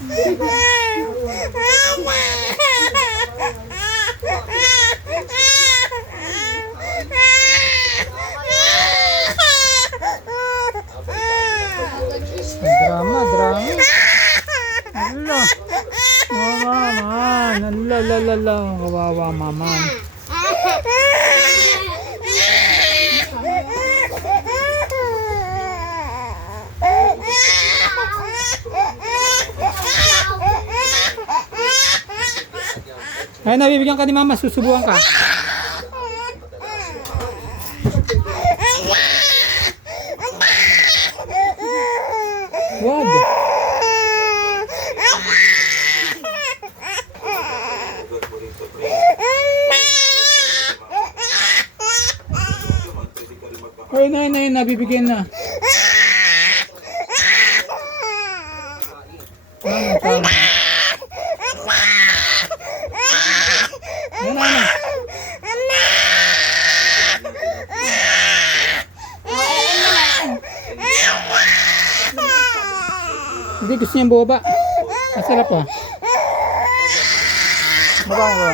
Drama, drama. Ala. Mama, la. Kawawa mama. Ay, nabibigyan ka ni mama, susubukan ka. Wag. Ay, nabibigyan na. Ano? Hindi, gusto niyang boba. Masarap pa. Baba.